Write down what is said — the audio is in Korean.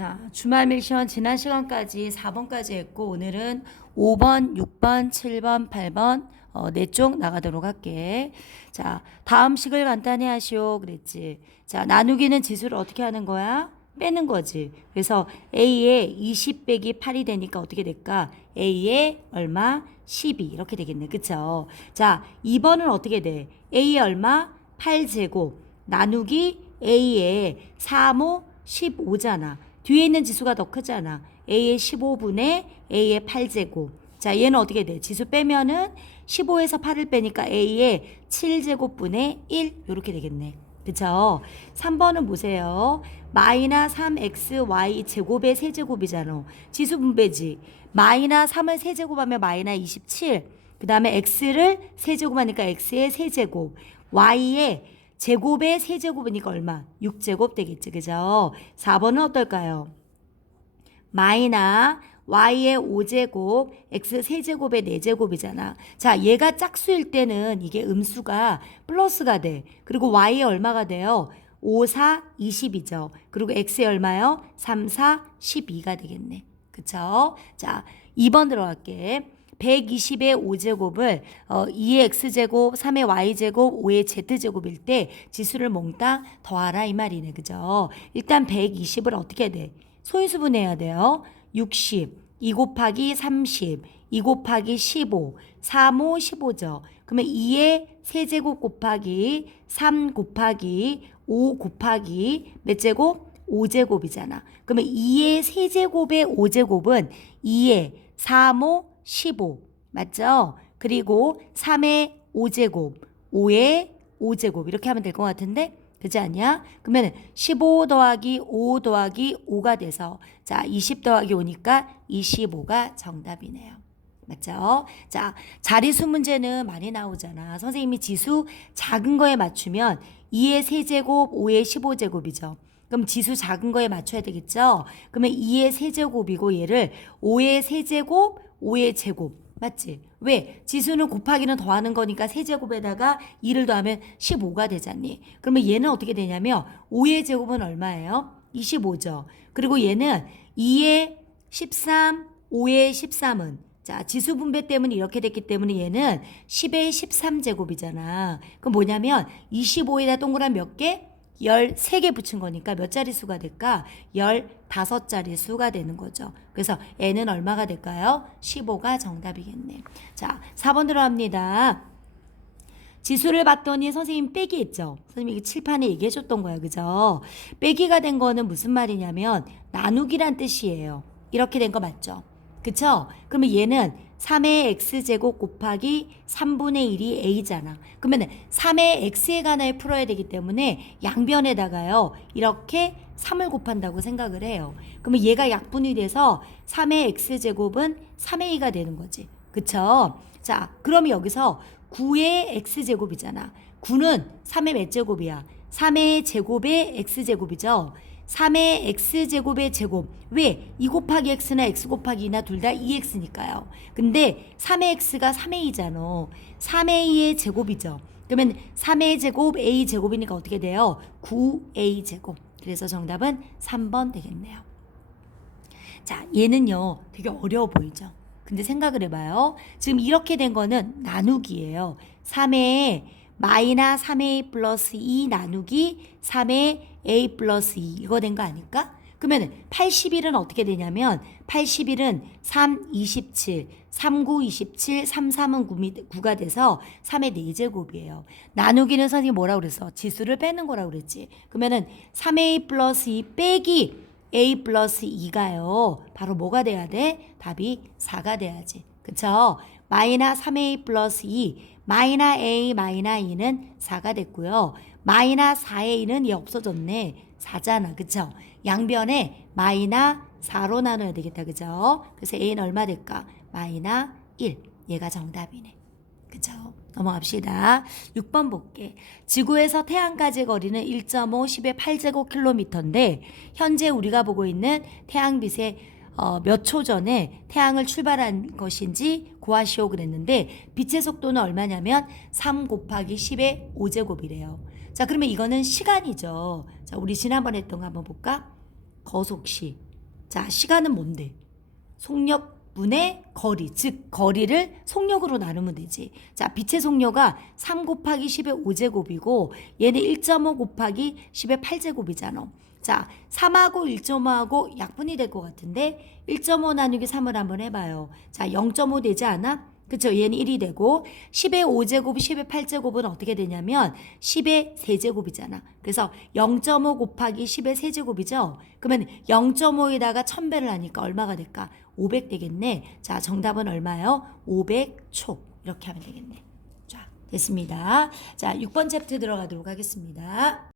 자, 주말 밀션 지난 시간까지 4번까지 했고 오늘은 5번, 6번, 7번, 8번 어, 네쪽 나가도록 할게. 자, 다음 식을 간단히 하시오 그랬지. 자, 나누기는 지수를 어떻게 하는 거야? 빼는 거지. 그래서 A에 20 빼기 8이 되니까 어떻게 될까? A에 얼마? 12 이렇게 되겠네. 그쵸? 자, 2번은 어떻게 돼? A에 얼마? 8제곱 나누기 A에 3, 5, 15잖아. 뒤에 있는 지수가 더 크잖아. A의 15분의 A의 8제곱. 자, 얘는 어떻게 돼? 지수 빼면은 15에서 8을 빼니까 A의 7제곱분의 1 이렇게 되겠네. 그쵸? 3번은 보세요. 마이나 3xy 제곱의 세제곱이잖아. 지수 분배지. 마이나 3을 세제곱하면 마이나 27. 그 다음에 x를 세제곱하니까 x의 세제곱. y의 제곱의 세제곱이니까 얼마? 6제곱 되겠지. 그죠? 4번은 어떨까요? 마이나 y의 5제곱, x 세제곱의 4제곱이잖아. 자, 얘가 짝수일 때는 이게 음수가 플러스가 돼. 그리고 y의 얼마가 돼요? 5, 4, 20이죠. 그리고 x의 얼마요? 3, 4, 12가 되겠네. 그쵸? 자, 2번 들어갈게. 120의 5제곱을 어, 2의 x제곱, 3의 y제곱, 5의 z제곱일 때 지수를 몽땅 더하라 이 말이네. 그죠? 일단 120을 어떻게 돼? 소인수분해야 돼요. 60, 2 곱하기 30, 2 곱하기 15, 3, 5, 15죠. 그러면 2의 세제곱 곱하기 3 곱하기 5 곱하기 몇 제곱? 5제곱이잖아. 그러면 2의 세제곱의 5제곱은 2의 3, 5, 15. 맞죠? 그리고 3의 5제곱, 5의 5제곱. 이렇게 하면 될 것 같은데? 그지 않냐? 그러면 15 더하기 5 더하기 5가 돼서 자, 20 더하기 5니까 25가 정답이네요. 맞죠? 자, 자리수 문제는 많이 나오잖아. 선생님이 지수 작은 거에 맞추면 2의 세제곱, 5의 15제곱이죠. 그럼 지수 작은 거에 맞춰야 되겠죠? 그러면 2의 세제곱이고 얘를 5의 세제곱, 5의 제곱. 맞지? 왜? 지수는 곱하기는 더하는 거니까 세제곱에다가 2를 더하면 15가 되잖니. 그러면 얘는 어떻게 되냐면 5의 제곱은 얼마예요? 25죠. 그리고 얘는 2의 13, 5의 13은 자, 지수 분배 때문에 이렇게 됐기 때문에 얘는 10의 13제곱이잖아. 그럼 뭐냐면 25에다 동그란 몇 개? 13개 붙인 거니까 몇 자리 수가 될까? 15자리 수가 되는 거죠. 그래서 n은 얼마가 될까요? 15가 정답이겠네. 자, 4번 들어갑니다. 지수를 봤더니 선생님 빼기 했죠. 선생님이 이게 칠판에 얘기해 줬던 거예요. 그죠? 빼기가 된 거는 무슨 말이냐면 나누기란 뜻이에요. 이렇게 된 거 맞죠? 그쵸? 그러면 얘는 3의 x제곱 곱하기 3분의 1이 a잖아. 그러면 3의 x에 관하여 풀어야 되기 때문에 양변에다가요. 이렇게 3을 곱한다고 생각을 해요. 그러면 얘가 약분이 돼서 3의 x제곱은 3의 2가 되는 거지. 그쵸? 자, 그럼 여기서 9의 x제곱이잖아. 9는 3의 몇 제곱이야? 3의 제곱의 x제곱이죠. 3의 x제곱의 제곱. 왜? 2 곱하기 x나 x 곱하기 2나 둘 다 2x니까요. 근데 3의 x가 3의 2잖아. 3의 2의 제곱이죠. 그러면 3의 제곱 a 제곱이니까 어떻게 돼요? 9a 제곱. 그래서 정답은 3번 되겠네요. 자, 얘는요. 되게 어려워 보이죠? 근데 생각을 해봐요. 지금 이렇게 된 거는 나누기예요. 3의 마이나 3a 플러스 2 나누기 3의 a 플러스 2 이거 된 거 아닐까? 그러면 81은 어떻게 되냐면 81은 3, 27, 3, 9, 27, 3, 3은 9, 가 돼서 3의 4제곱이에요. 나누기는 선생님이 뭐라고 그랬어? 지수를 빼는 거라고 그랬지. 그러면은 3a 플러스 2 빼기 a 플러스 2가요. 바로 뭐가 돼야 돼? 답이 4가 돼야지. 그쵸? 마이나 3a 플러스 2 마이나 a 마이나 2는 4가 됐고요. 마이나 4의 2는 얘 없어졌네. 4잖아. 그쵸? 양변에 마이나 4로 나눠야 되겠다. 그죠? 그래서 a는 얼마 될까? 마이나 1. 얘가 정답이네. 그죠? 넘어갑시다. 6번 볼게. 지구에서 태양까지 거리는 1.5 10의 8제곱킬로미터인데 현재 우리가 보고 있는 태양빛의 어, 몇 초 전에 태양을 출발한 것인지 구하시오 그랬는데 빛의 속도는 얼마냐면 3 곱하기 10의 5제곱이래요. 자, 그러면 이거는 시간이죠. 자, 우리 지난번에 했던 거 한번 볼까? 거속시. 자, 시간은 뭔데? 속력분의 거리, 즉 거리를 속력으로 나누면 되지. 자, 빛의 속력가 3 곱하기 10의 5제곱이고 얘는 1.5 곱하기 10의 8제곱이잖아. 자, 3하고 1.5하고 약분이 될 것 같은데 1.5 나누기 3을 한번 해봐요. 자, 0.5 되지 않아? 그쵸? 얘는 1이 되고 10의 5제곱이 10의 8제곱은 어떻게 되냐면 10의 세제곱이잖아. 그래서 0.5 곱하기 10의 세제곱이죠. 그러면 0.5에다가 1000배를 하니까 얼마가 될까? 500 되겠네. 자, 정답은 얼마요? 500초. 이렇게 하면 되겠네. 자, 됐습니다. 자, 6번 챕터 들어가도록 하겠습니다.